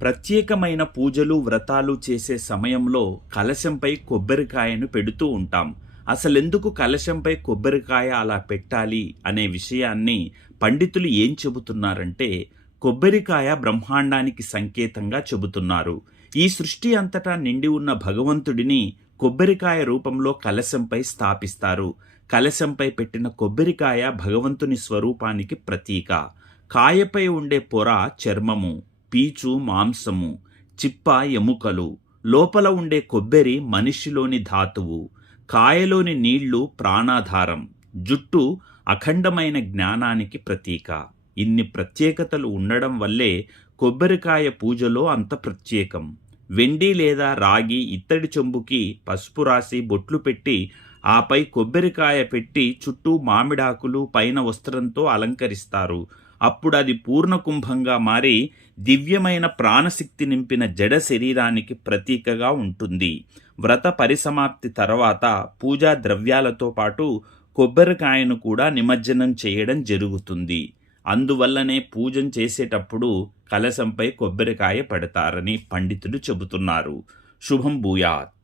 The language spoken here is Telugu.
ప్రత్యేకమైన పూజలు వ్రతాలు చేసే సమయంలో కలశంపై కొబ్బరికాయను పెడుతూ ఉంటాం. అసలెందుకు కలశంపై కొబ్బరికాయ అలా పెట్టాలి అనే విషయాన్ని పండితులు ఏం చెబుతున్నారంటే కొబ్బరికాయ బ్రహ్మాండానికి సంకేతంగా చెబుతున్నారు. ఈ సృష్టి అంతటా నిండి ఉన్న భగవంతుడిని కొబ్బరికాయ రూపంలో కలశంపై స్థాపిస్తారు. కలశంపై పెట్టిన కొబ్బరికాయ భగవంతుని స్వరూపానికి ప్రతీక. కాయపై ఉండే పొర చర్మము. పీచు మాంసము చిప్ప ఎముకలు లోపల ఉండే కొబ్బరి మనిషిలోని ధాతువు కాయలోని నీళ్ళు ప్రాణాధారం జుట్టు అఖండమైన జ్ఞానానికి ప్రతీక. ఇన్ని ప్రత్యేకతలు ఉండడం వల్లే కొబ్బరికాయ పూజలో అంత ప్రత్యేకం. వెండి లేదా రాగి ఇత్తడి చెంబుకి పసుపు రాసి బొట్లు పెట్టి ఆపై కొబ్బరికాయ పెట్టి చుట్టూ మామిడాకులు పైన వస్త్రంతో అలంకరిస్తారు. అప్పుడు అది పూర్ణ కుంభంగా మారి దివ్యమైన ప్రాణశక్తి నింపిన జడ శరీరానికి ప్రతీకగా ఉంటుంది. వ్రత పరిసమాప్తి తర్వాత పూజా ద్రవ్యాలతో పాటు కొబ్బరికాయను కూడా నిమజ్జనం చేయడం జరుగుతుంది. అందువల్లనే పూజం చేసేటప్పుడు కలశంపై కొబ్బరికాయ పెడతారని పండితులు చెబుతున్నారు. శుభం భూయాత్.